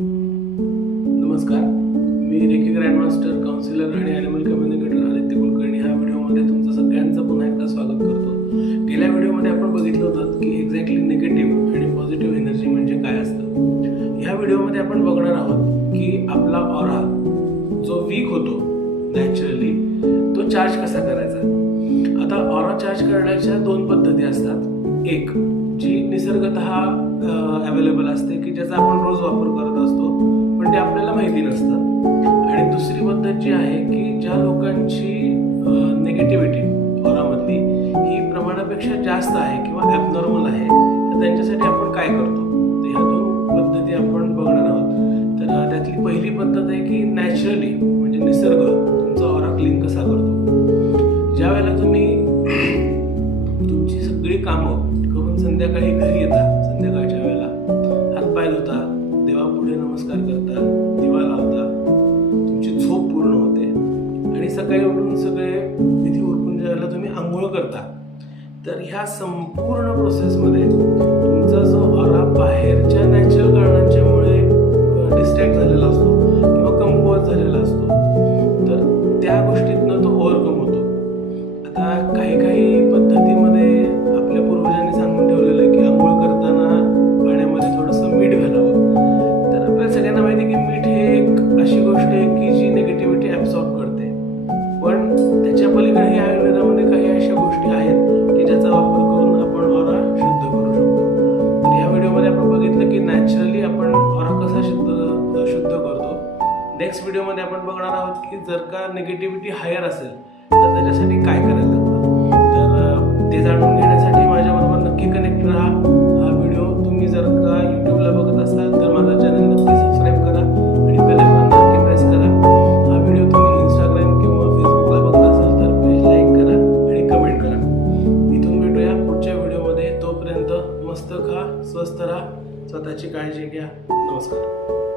नमस्कार, मी reiki grandmaster, counsellor आणि animal communicator Aditya Kulkarni ह्या व्हिडिओमध्ये तुमचं सगळ्यांचं पुन्हा एकदा स्वागत करतो. गेल्या व्हिडिओमध्ये आपण बघितलं होतं की एक्झॅक्टली निगेटिव्ह आणि पॉझिटिव्ह एनर्जी म्हणजे काय असतं. ह्या व्हिडिओमध्ये आपण बघणार आहोत की आपला ऑरा जो वीक होतो नॅचरली तो चार्ज कसा करायचा. आता ऑरा चार्ज करण्याच्या दोन पद्धती असतात. एक जी निसर्गतः अवेलेबल असते की ज्याचा आपण रोज वापर करत असतो पण ते आपल्याला माहिती नसतं. आणि दुसरी पद्धत जी आहे की ज्या लोकांची निगेटिव्हिटी ऑरामधली ही प्रमाणापेक्षा जास्त आहे किंवा ॲबनॉर्मल आहे तर त्यांच्यासाठी आपण काय करतो. तर ह्या दोन पद्धती आपण बघणार आहोत. तर त्यातली पहिली पद्धत आहे की नॅचरली म्हणजे निसर्ग तुमचा ऑरा क्लीन कसा करतो. ज्या वेळेला तुम्ही तुमची सगळी कामं करून संध्याकाळी घरी येता, संध्याकाळच्या वेळेला हातपाय धुता, देवापुढे नमस्कार करता, दिवा लावता, तुमची झोप पूर्ण होते आणि सकाळी उठून सगळे विधी उरकून ज्या वेळेला तुम्ही आंघोळ करता तर ह्या संपूर्ण प्रोसेसमध्ये तुमचा जो ऑरा बाहेरच्या नॅचरल कारणांच्यामुळे डिस्ट्रॅक्ट झालेला असतो किंवा कमकुवत झालेला असतो तर त्या गोष्टीतनं तो ओव्हरकम होतो. आता काही पद्धतीमध्ये आपल्या पूर्वजांनी सांगून ठेवलेलं आहे की आंघोळ करताना पाण्यामध्ये थोडंसं मीठ घालावं. तर आपल्याला सगळ्यांना माहिती आहे की मीठ हे एक अशी गोष्ट आहे की जी निगेटिव्हिटी ॲब्सॉर्ब करते. पण त्याच्या पलीकडे या आयुर्वेदामध्ये काही अशा गोष्टी आहेत की ज्याचा वापर करून आपण ऑरा शुद्ध करू शकतो. तर ह्या व्हिडिओमध्ये आपण बघितलं की नॅचरली आपण ऑरा कसा शुद्ध करतो. नेक्स्ट व्हिडिओमध्ये आपण बघणार आहोत की जर का निगेटिव्हिटी हायर असेल तर त्याच्यासाठी काय करायला लागतं. तर ते जाणून घेण्यासाठी माझ्याबरोबर नक्की कनेक्ट राहा. हा व्हिडिओ तुम्ही जर का यूट्यूबला बघत असाल तर माझा चॅनल नक्की सबस्क्राईब करा आणि बेल आयकॉन नक्की प्रेस करा. हा व्हिडिओ तुम्ही इंस्टाग्राम किंवा फेसबुकला बघत असाल तर पेज लाईक करा आणि कमेंट करा. इथून भेटूया पुढच्या व्हिडिओमध्ये. तोपर्यंत मस्त खा, स्वस्त राहा, स्वतःची काळजी घ्या. नमस्कार.